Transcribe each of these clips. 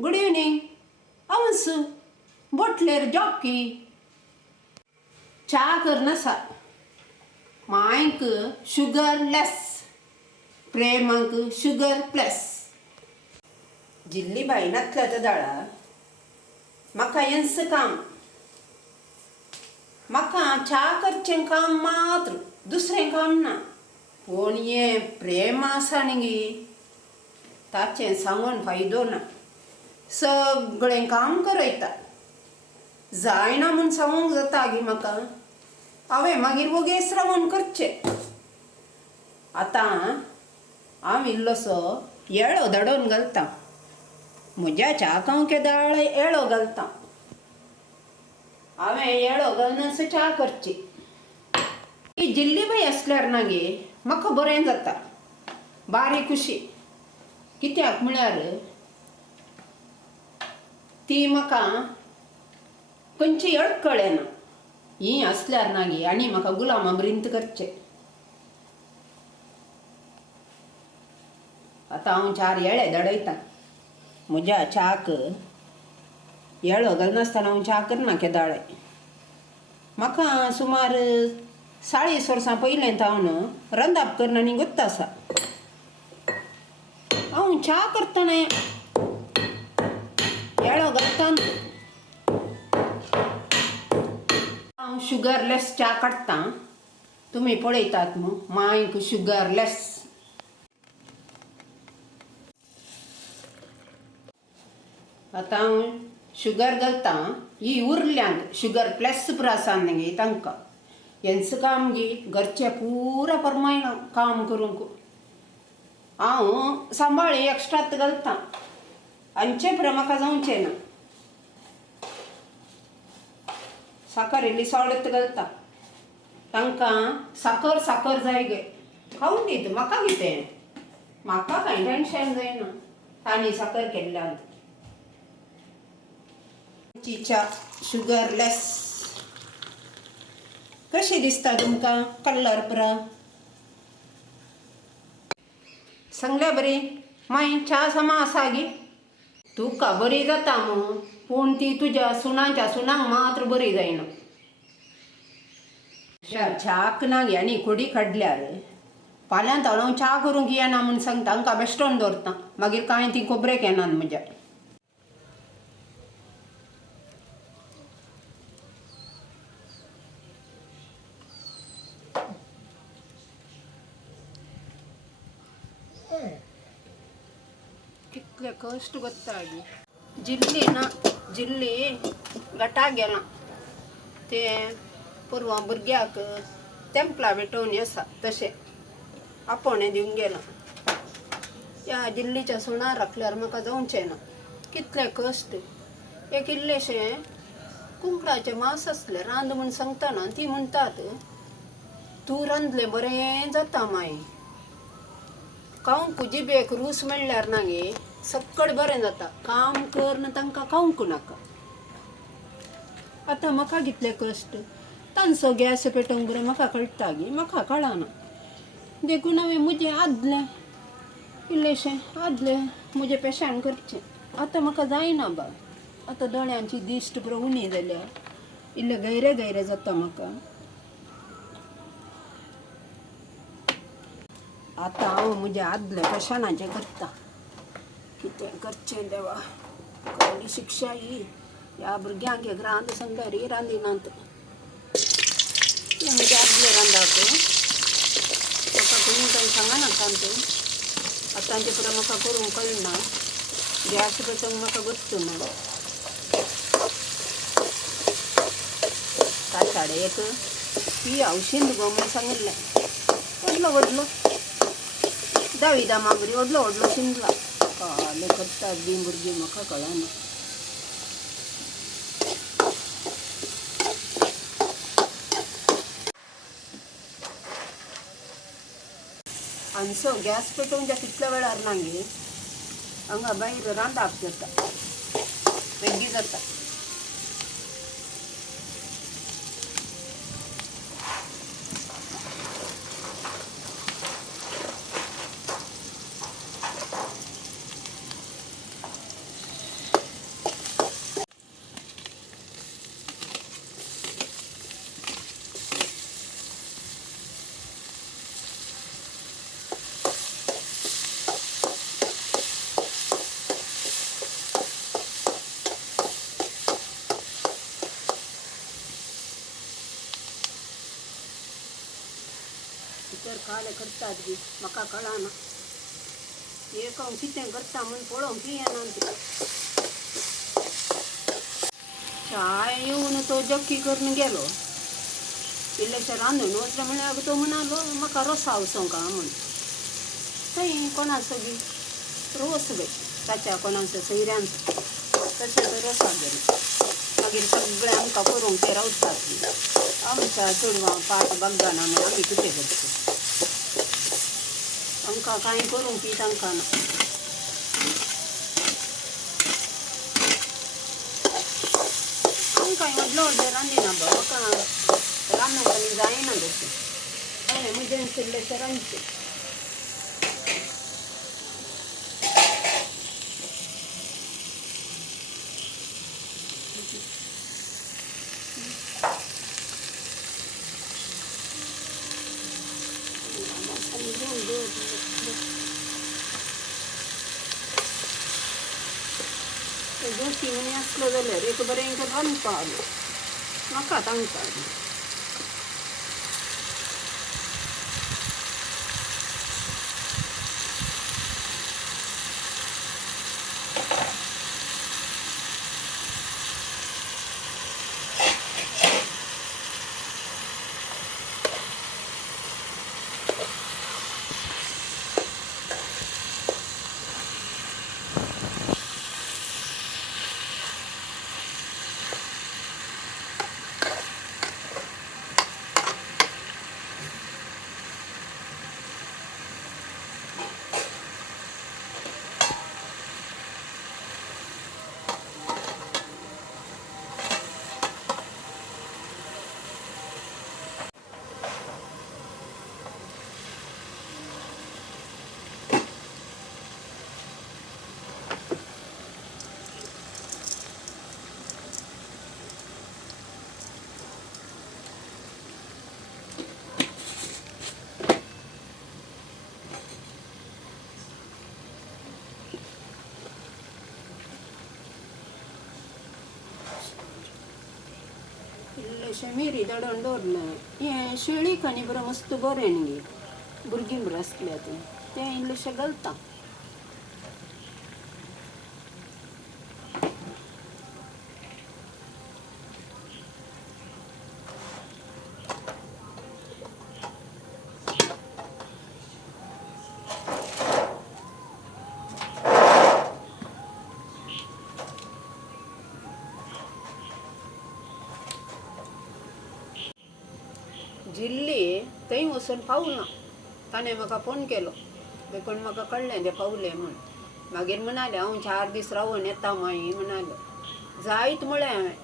Good evening. अवन्स बोटलेर जॉकी चा कर नसा मायक शुगर लेस प्रेमाक शुगर प्लस. जिल्ली बायनातल्या तर दाळा म्हाका येंस काम म्हाका चा करचें काम मात्र दुसरें काम ना. पूण हे प्रेम आसा न्ही ताचें सांगून फायदो ना. सगळें काम करयता जायना म्हूण सांगूंक जाता गे म्हाका. हांवें मागीर वगेस रावून करचें. आतां हांव इल्लोसो येळो दडोवन घालतां. म्हज्या च्या दाळ येळो घालतां. हांवें येळो घालनस च्या करची. ही जिल्ली बाई आसल्यार ना गे म्हाका बरें जाता. बारीक खुशी कित्याक म्हळ्यार ती म्हाका खंयची अडकळना. ही आसल्यार ना गे आनी म्हाका गुलामाब्रींत करचें. आतां हांव 4 येळे दडयतां. म्हज्या च्याक येळो घालनासतना हांव च्या करना केदाळे. म्हाका सुमार 40 वर्सां पयलें हांव रंदाप करना आनी गोत्त आसा. हांव च्या करतना येळो घालतां. हांव शुगरलेस च्या काडटां. तुमी पळयतात न्हू मायक शुगरलेस. आतां हांव शुगर घालतां. ही उरल्यांक शुगर प्लस पुरो आसा न्ही तांकां हेंच काम गे घरचें पुरा परमाय काम करूंक हांव सांबाळी एक्स्ट्रात घालतां. हांचे पुरो म्हाका जावचें ना. साकर इल्ली सॉल्ट घालतां. तांकां साकर साकर जाय गे खावून दीत. म्हाका कितें म्हाका कांय टेन्शन जायना तांणी साकर केल्ल्यान. च्या शुगरलेस कशी दिसता तुमकां कलर पुरो सांगल्या बरी. माय च्या समा आसा गे तुका बरी जाता मू पूण ती तुज्या सुणांच्या सुणांक मात्र बरी जायना. च्याक ना गे आनी कोडी काडल्यार फाल्यां हांव च्या करूंक येना म्हूण सांगता. हांकां बेश्टोन दवरता. मागीर कांय ती खबरेक येनात म्हज्या. कितले कश्ट करता गे. जिल्ली ना जिल्ली गटाक गेलां. ते परवां भुरग्याक तेंपला भेटोवनी आसा तशें आपोणें दिवंक गेलां. त्या जिल्लीच्या सुणार राखल्यार म्हाका जावचें ना. कितले कश्ट. एक इल्लेशें कुंकळाचें मांस आसलें रांद म्हूण सांगतना ती म्हणटात तूं रांदलें बरें जाता माय. खावंक जिबेक रूच मेळ्ळ्यार ना गे सक्कड बरें जाता. काम कर ना तांकां खावंक नाका. आतां म्हाका कितले कश्ट. तांचो गॅस पेटोवंक बरें म्हाका कळटा गे म्हाका कळना. देखून हांवें म्हजें आदलें इल्लेशें आदलें म्हजें पेशान करचें. आतां म्हाका जायना बा. आतां दोळ्यांची दिश्ट पुरो उणी जाल्यार इल्लें गैरे गैरे जाता म्हाका. आतां हांव म्हज्या आदल्या पेशानाचें करतां. कितें करचें देवा. कसली शिक्षा ही. ह्या भुरग्यांक एक रांद सांगल्यार ही रांदिनात. म्हज्या आदले रांदाक म्हाका कोणी कांय सांगनाकांत. आतांचे पुरो म्हाका करूंक कळना. गॅस पेटोवंक म्हाका गोत्त ना. ताचाडेक ती औशिंद गो म्हूण सांगिल्लें. व्हडलो व्हडलो दाविदा मागरी व्हडलो व्हडलो शिंदला. काले करतात बी भुरगीं म्हाका कळना. हांचो गॅस पेटोवंच्या कितल्या वेळार ना गे हांगा भायर रांदप जाता. बेगी जाता. काले करतात बी म्हाका कळना एक हांव कितें करता म्हूण पळोवंक येना ती चाय येवन तो जक्की करून गेलो इल्लेशें रांदून वचलें म्हळ्यार तो म्हणालो म्हाका रोसा वचोंक आहा म्हूण थंय कोणाचो बी रोस गे ताच्या कोणाचो सयऱ्यांचो तशें तो रोसाक गेलो मागीर सगळें आमकां करूंक ते रावतात आमच्या चेडवां पाट बागना म्हण आमी कितें करता आमकां कांय करूंक बी तांकां ना आमकां व्हडलो व्हडलें रांदिना म्हाका रांदूंक आनी जायना तशें हय म्हजें इल्लेशें रांदचें जोशी म्हणी आसलो जाल्यार एक बरें रांदपा आलो म्हाका तांकां इल्लेशें मिरी दडोवन दवरलें हें शेळीक आनी बरें मस्त बरें न्ही भुरगीं बरें आसल्या तें इल्लेशें घालता जिल्ली थंय वचून पावना ताणें म्हाका फोन केलो देखून म्हाका कळ्ळें तें पावलें म्हूण मागीर म्हणालें हांव 4 दीस रावून येता मागीर म्हणालो जायत म्हळें हांवें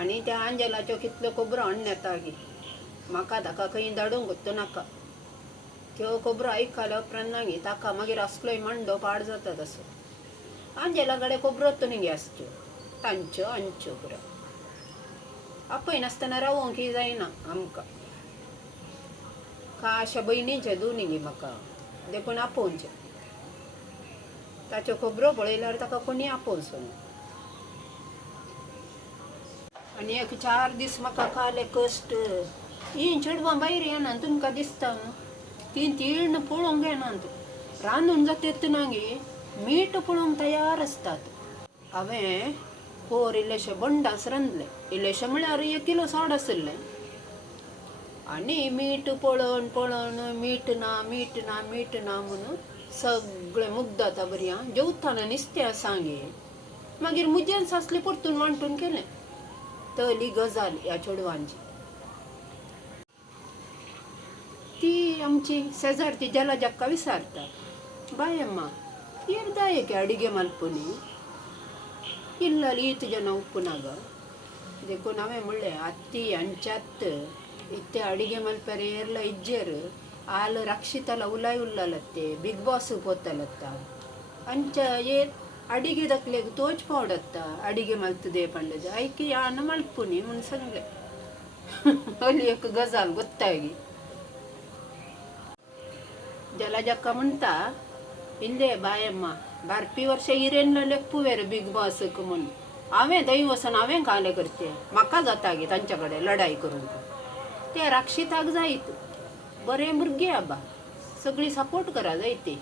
आनी त्या आंजलाच्यो कितल्यो खबरो हाडून येता गे म्हाका ताका खंय धाडूंक वचूं नाका त्यो खबरो आयकल्या उपरांत मागीर ताका मागीर असलोय मांडो पाड जाता तसो आंजला कडेन खबरोच न्ही गे आसच्यो तांच्यो आमच्यो पुरो आपय नासतना रावोंक जायना आमकां खाशा भयणीचे दोनी गे म्हाका देखून आपोवचे ताच्यो खबरो पळयल्यार ताका कोणी आपोवचो ना आनी एक 4 दीस म्हाका काले कश्ट ही चेडवां भायर येना तुमकां दिसता ती तीर्ण पळोवंक येनात रांदून जाता तेन्ना गे मीठ पळोवंक तयार आसतात हांवें पोर इल्लेशें बंडास रांदलें इल्लेशें म्हळ्यार 1 किलो साड आसलें आनी मीठ पळोवन पळोवन मीठ ना मीठ ना मीठ ना म्हणून सगळें मुग्दाता बऱ्या जेवताना नुस्तें आसा गे मागीर मुजेंस आसलें परतून वांटून केलें तली गजाल ह्या चेडवांची ती आमची शेजार ती जला जक्का विचारता बायम्मा एकदा एक अडिगे मल्पनी इल्ली ईत जन ಉಪ್ಪುನಾಗ देखून हांवें म्हणलें अत्ती अंचात इत्ते अडिगे मल्पार ಏರ್ಲ ಇಜ್ಜೇರು ಆಲು ರಕ್ಷಿತಲ ಉಲಾಯ್ ಉಲ್ಲಲತ್ತೆ ಬಿಗ್ ಬಾಸ್ ಪೋತಲತ್ತ ಅಂಚ ಏರ್ ಅಡಿಗೆ ದಕ್ಲೆಗ್ ತೋಚ್ ಪೌಡತ್ತ ಅಡಿಗೆ ಮಲ್ತದೆ ಪಂಡದ ಐಕಿ ಯಾನ ಮಲ್ಪುನಿ ಮುನ್ ಸಂಗ್ಲೆ ಅಲ್ಲಿ एक गजाल ಗೊತ್ತಾಗಿ जलाजक्का म्हणता इल्ले बायम्मा बारपी वर्ष हिरेन लेप्पुवेर बिग बॉसक म्हूण हांवें थंय वचून हांवें काले करचें म्हाका जाता गे तांच्या कडेन लढाई करूंक त्या राक्षिताक जायत बरे भुरगे आबा सगळी सपोर्ट करा जायते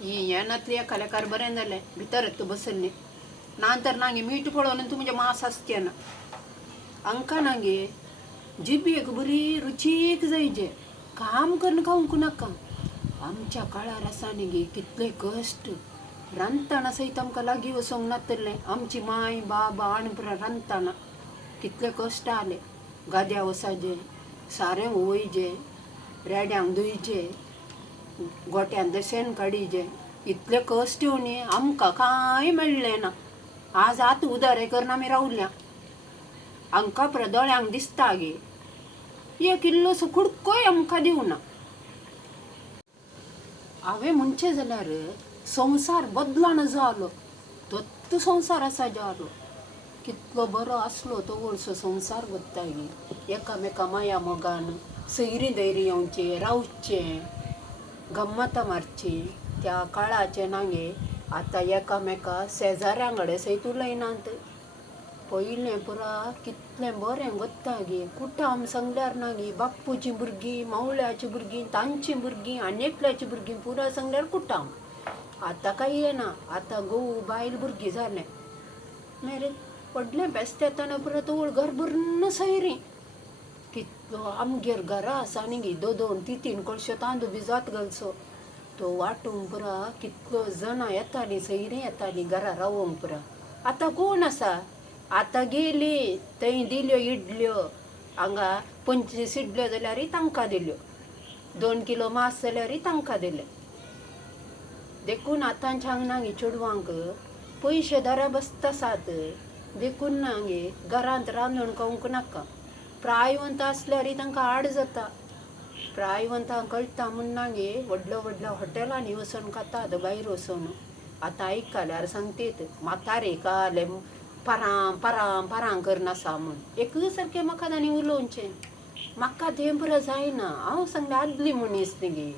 ही येनातली एखाद्याकार बरें जालें भितर येता बसल्ली नंतर नांगे मीठ पळोवन तुमचे मांस आसचे ना हांकां नांगे जिबेक बरी रुचीक जायचे काम करून खावंक नाका आमच्या काळार आसा न्ही गे कितले कश्ट रांदतना सयत आमकां लागीं वचोंक नातलें आमची माय बाबा अणभरां रांदतना कितले कश्ट आले गाद्या वसाचे सारें वोयचें रेड्यांक धुयचें गोट्यान शेण काडीचें इतले कश्ट न्ही आमकां कांय मेळ्ळें ना आज आतां उदारे करून आमी रावल्या हांकां पुरो दोळ्यांक दिसता गे एक इल्लोसो कुडकोय आमकां दिवना हांवें म्हणचें जाल्यार संवसार बदलान जालो तोच संवसार आसा जालो कितलो बरो आसलो तो व्हडसो संवसार बदता गे एकामेका माया मोगान सैरी धैर्य येवचें रावचें गम्मत मारची त्या काळाचे नांगे आतां एकामेका शेजाऱ्यां कडेन सयत उलयनात पयलें पुरा कितलें बरें वता गे कुटाम सांगल्यार ना गे बापूचीं भुरगीं मावळ्याचीं भुरगीं तांचीं भुरगीं आनी एकल्याचीं भुरगीं पुरा सांगल्यार कुटाम आतां काय येना आतां घोव बायल भुरगीं जालें मेरे पडलें बेस्त येताना पुरा तो घर भरून सयरी कितलो आमगेर घरा आसा न्ही गे 2-2-3 कळश्यो तांदूळ भिजत घालचो तो वांटूंक पुरा कितलो जाणां येतालीं सयरी येतालीं घरा रावोंक पुरा आतां कोण आसा आतां गेली थंय दिल्यो इडल्यो हांगा 25 इडल्यो जाल्यार तांकां दिल्यो 2 किलो मांस जाल्यार तांकां दिलें देखून आतांच्या हांगांगे चेडवांक पयशे दारा बसता आसात देखून नांगे घरांत रांदून खावंक नाका प्रायवंत आसल्यार तांकां आड जाता प्रायवंतांक कळटा म्हूण नांगे व्हडल्या व्हडल्या हॉटेलांनी वचून खातात भायर वचून आतां आयकल्यार सांगतेत म्हातारे काले परां करना आसा म्हूण एक सारकें म्हाका तांणी उलोवचें म्हाका तें पुरो जायना हांव सांगलें आदली मनीस न्ही गे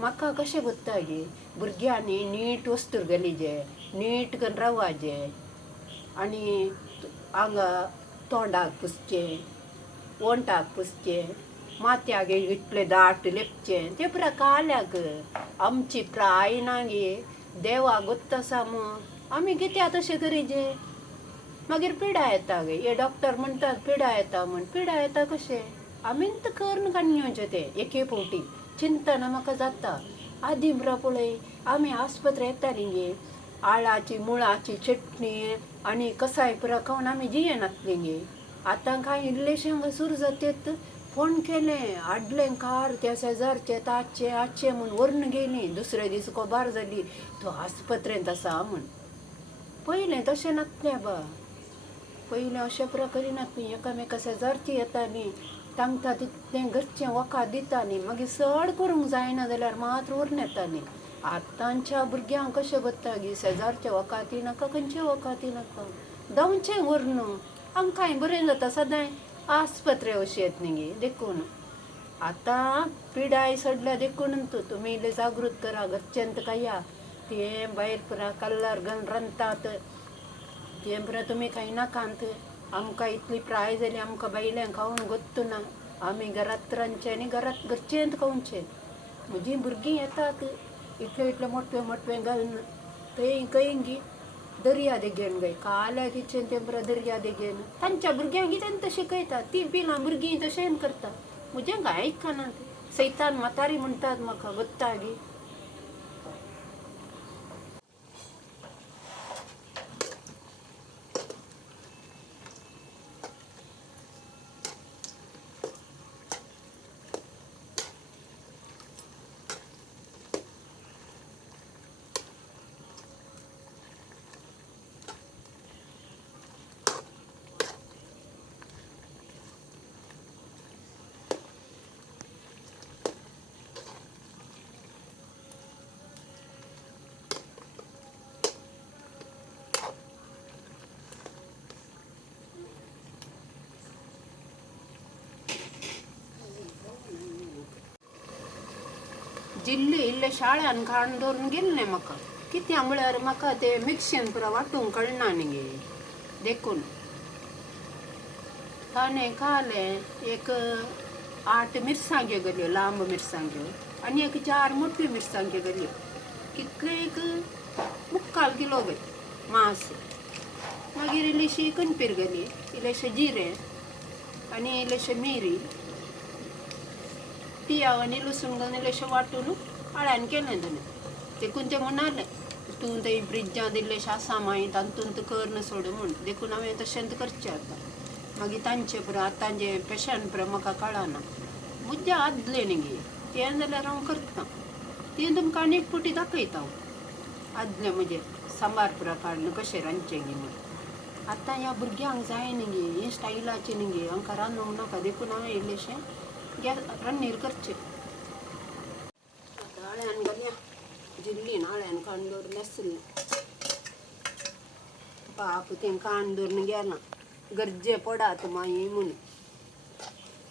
म्हाका कशें कोत्ता गे भुरग्यांनी नीट वस्तूर घालीचे नीट करून रावाचे आनी हांगा तोंडाक पुसचें वंटाक पुसचें माथ्याक इतलें दाट लेपचें तें पुरा काल्याक आमची प्राय ना गे देवाक गोत्त आसा मग आमी कित्या तशें करीचें मागीर पिडा येता गे हे डॉक्टर म्हणटात पिडा येता म्हण पिडा येता कशें आमीच करून काडून तें एके फावटी चिंतना म्हाका जाता आदी बरो पळय आमी आस्पत्रे येतालीं गे आळाची मुळाची चटणी आनी कसाय पुरा खावन आमी जियेनातलीं गे आतां कांय इल्लेशें हांगा सुरू जातेत फोन केलें हाडलें कार त्या शेजारचे ताचे आजचे म्हूण व्हरून गेलीं दुसरे दीस कोबार जाली तो आस्पत्रेंत आसा म्हूण पयलें तशें नासलें बा पयलें अशें पुरा करिनातलीं एकामेका शेजारचीं येतालीं तांकां तितलें घरचें वखद दितालीं मागीर चड करूंक जायना जाल्यार मात व्हरून येतालीं आतांच्या भुरग्यांक कशें कोत्ता गे शेजारचे वखाती नाका खंयचे वखाती नाका धांवचें व्हरून आमकांय बरें जाता सदांय आस्पत्रे अशी येत न्ही गे देखून आतां पिडाय सडल्या देखून तुमी इल्लें जागृत करा घरच्यांत खाया तें भायर पुरा कल्लार घालून रांदतात तें पुरा तुमी खायनाकांत आमकां इतली प्राय जाली आमकां बायल्यांक खावंक गोत्तू ना आमी घरांत रांदचें आनी घरांत घरचेंत खावचें म्हजीं भुरगीं येतात इतले इतले मोटवे घालून थंय खंय गी दर्या देगेन गय काल्याक इच्छेन तें पुरा दर्या देगेन तांच्या भुरग्यांक कितें तशें शिकयतात तीं पिलां भुरगीं तशें करता म्हजें काय आयकनात सैतान म्हातारी म्हणटात म्हाका गोत्ता गे जिल्ले इल्ले शाळ्यान खाण दवरून गेल्लें म्हाका कित्या म्हळ्यार म्हाका तें मिक्सीन पुरा वांटूंक कळना न्ही गे देखून ताणे खाले एक 8 मिरसांग्यो गेल्यो लांब मिरसांग्यो आनी एक 4 मोठी मिरसांग्यो गेल्यो कितले एक 3/4 किलो गे मांस. मागीर इल्लीशी कणपीर गेली, इल्लेशें जिरें आनी इल्लेशें मिरी पियाव आनी लसूण घालून इल्लेशें वांटून आळ्यान केलें ताणें. देखून ते म्हणाले तूं थंय फ्रिजांत इल्लेशें आसा मागीर तातूंत कर न सोड म्हूण. देखून हांवें तशेंच करचें आतां. मागीर तांचे पुरो आतां जे पेशंट पुरो म्हाका कळना मुज्जा आदले न्ही गे तें जाल्यार हांव करतां. तें तुमकां आनी एक फावटी दाखयता हांव आदलें म्हजें सांबार पुरो काडून कशें रांदचें गे म्हूण. आतां ह्या भुरग्यांक जाय न्ही गे हें स्टायलाचें न्ही गे हांकां रांदूंक नाका. देखून हांवें इल्लेशें गॅस रन्नीर करचें. आतां आळ्यान घालया जिल्लीन आळ्यान काडून दवरलें आसलें. बाप तें काडून दवरून गेलां गरजे पडात मागीर म्हणून.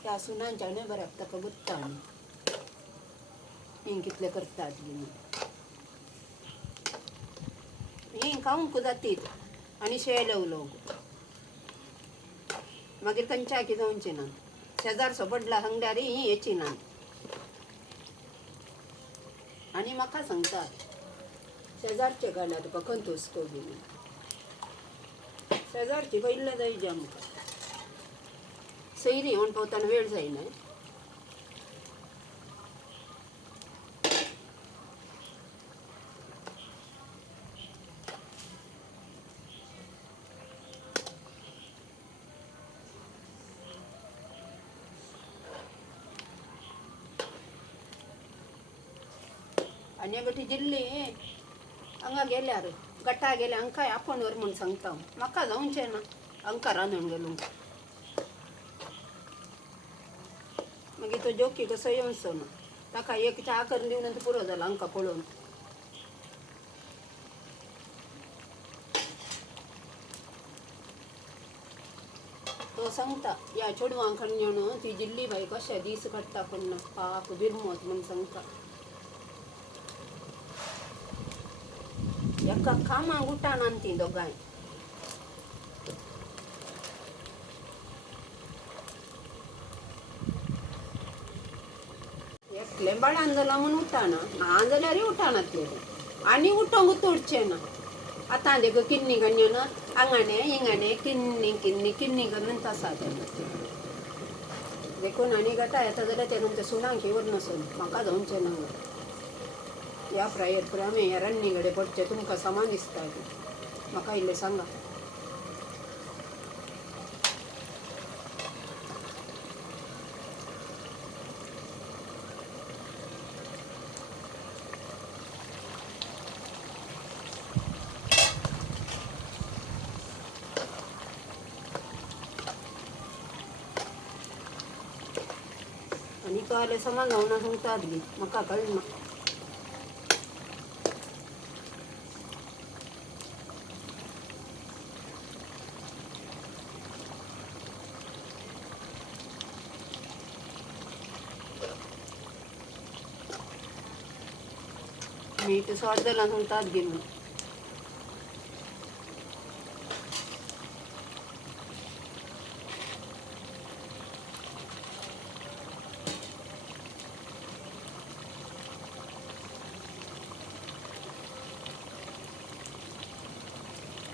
त्या सुनांच्यान बऱ्याक ताका गुत्ता न्ही हिंग कितले करतात बी म्हणून. हिंग खावंक जातीत आनी शेळ उलोवंक. मागीर खंयच्याकी जावचें ना. शेजारचो पडला सांगल्यार ही येची ना आनी म्हाका सांगतात शेजारचे घाल्यार तुका खंय तोस्तो बी म्हणून. शेजारची पयलें जाय आमकां. सैरी म्हूण पावतना वेळ जायना. आनी एक जिल्ली हांगा गेल्यार गटा गेल्यार हांकांय आपूण व्हर म्हूण सांगता हांव. म्हाका जावचें ना हांकां रांदून घालूंक. मागीर तो जोकी कसो येवचो ना. ताका एक च्या करून दिवन पुरो जाला हांकां पळोवन. तो सांगता ह्या चेडवांक घेवन ती जिल्ली बाई कशें दीस काडटा पण पाप बिरमत म्हूण सांगता. एका कामाक उठाना ती दोगांय. एकलें बाळान जालां म्हूण उठाना ना जाल्यार उठानातले आनी उठोंक तोडचें ना. आतां देखो किन्नी घेवन हांगाने हिंगाने किन्नी किन्नी किन्नी करून आसा तेन्ना. देखून आनी गटा येता जाल्यार ते तुमच्या सुनांक व्हर नसून म्हाका जावचें ना. ह्या फ्रायर पुरो हांवें ह्या रन्नी कडेन पडचें तुमकां समान दिसता म्हाका इल्लें सांगा. आनी तो जाल्यार समान जावना सांगतात गे म्हाका कळना. मीठ स्वाद जालां सांगतात गे म्हणून.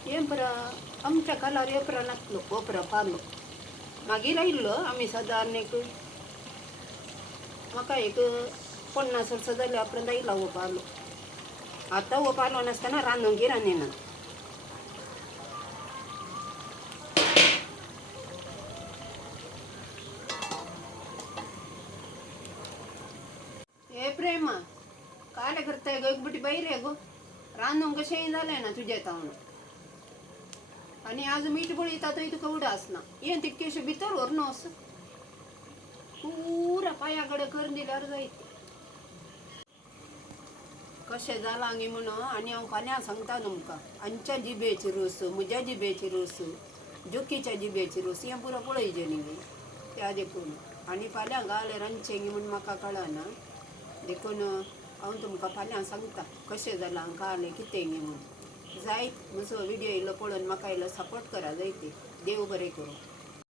ఏం పరా आमच्या कालार येपरा नासलो कोपरा पालो. मागीर आयिल्लो आमी सादारण एक म्हाका एक 50 वर्सां जाली उपरांत आयला हो पालो. आतां हो पालो नासतना रांदूंक रांदिना. हे प्रेमा काले करताय गो एक बुटी बैरे गो रांदूंक कशें जालें ना तुजें तावन. आनी आज मीठ बळयता थंय तुका उडास ना. हें तितकेशें भितर व्हर न्हू असो पुरा पांया कडेन करून दिल्यार जायत. कशें जालां गे म्हणून आनी हांव फाल्यां सांगता तुमकां. आमच्या जिबेची रोस म्हज्या जिबेची रोस जोकीच्या जिबेची रोस हें पुरो पळयचें न्ही गे त्या देखून. आनी फाल्यां घाले रांदचें गे म्हूण म्हाका कळना. देखून हांव तुमकां फाल्यां सांगता कशें जालां घालें कितें गे म्हूण. जायत म्हजो व्हिडियो इल्लो पळोवन म्हाका इल्लो सपोर्ट करा जायते. देव बरें करूं.